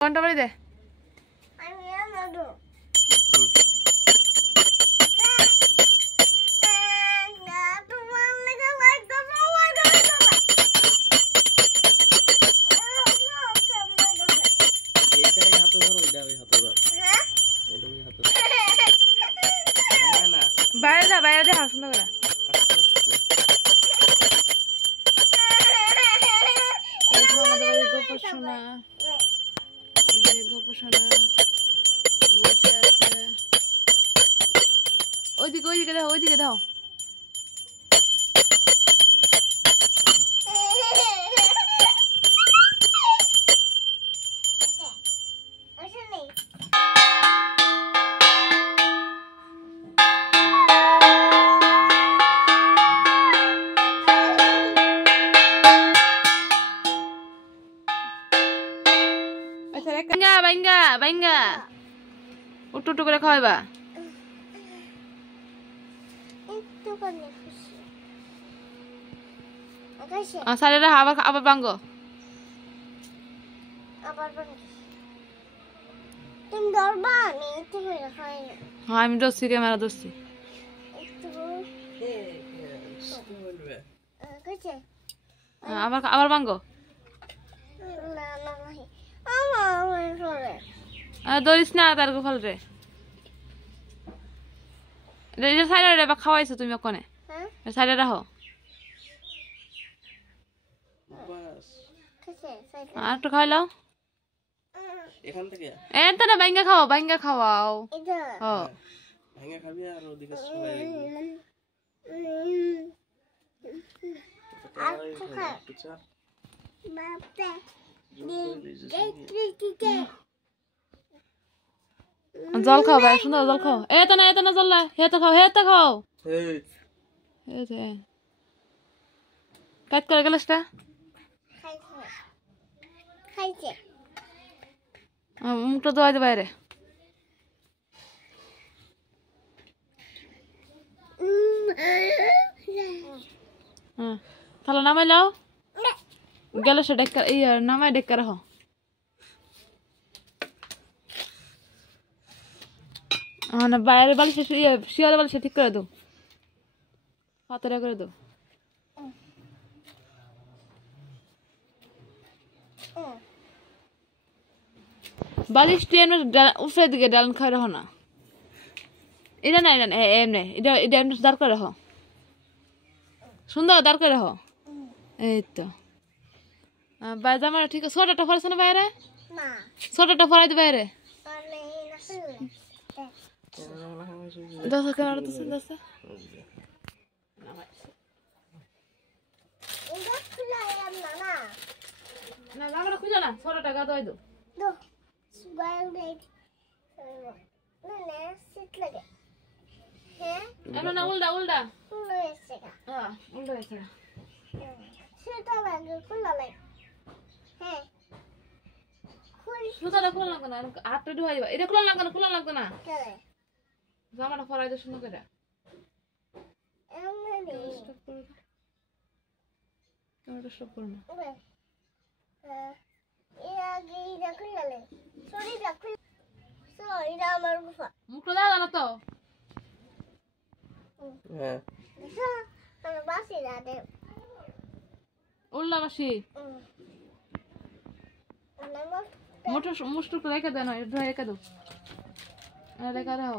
ঘন্টা বাড়ি দে বাইরে দে হাস সুন্দর করে গোপসোনা বসে আছে ওইদিকে দাও বাইঙ্গা উট্টু করে খাওয়াইবা সারেরা আবার বাঙ্গো হ্যাঁ আমি দোষছি ক্যামেরা দোষছি আবার বাঙ্গো ধরিস না তার ফল রে সাইডে বা খাওয়াইছো তুমি ওখানে সাইডে রাখো আর একটু খাওয়াইলাও এখান থেকে এত না বাইঙ্গা খাওয়াও বাইঙ্গা খাবি আর ওদিকে জল খাও ভাই সুন্দর জল খাও এত না জল না হেতো খাও কাট করে গেলসটা মুখটা ধোয়া দে বাইরে তাহলে নামাই লাও গেলস ডেকা নামাই ডেকা রাখো না বাইরে বালিশে শিয়ালে বালিশে ঠিক করে দাও হাতেরা করে দাও বালিশ ট্রেন উপরে দিকে ডালন খাই রাখো না এটা না এমনি এটা এমনি দাঁড় করে রাখো সুন্দর দাঁড় করে রাখো এই তো বাইরে জামা ঠিক আছে ছোটটা ফরাইছে না বাইরে ছোটটা ফরাই দি বাইরে দশা কেন দশা না জামাটা খুঁজো না ছোট টাকা দই দো না উল্টা উল্টা হ্যাঁ উল্টা হয়েছে সুতাটা খোলা লাগবে না হাতটা ঢুকাই দিবা এটা খোলা লাগবে না জামাটা ফরাই দে সুন্দর করে স্টপ করো না মুখটা দাও না তো উল্লা বাসি মুঠো রেখে দেন রেখে দাও রেখে দাও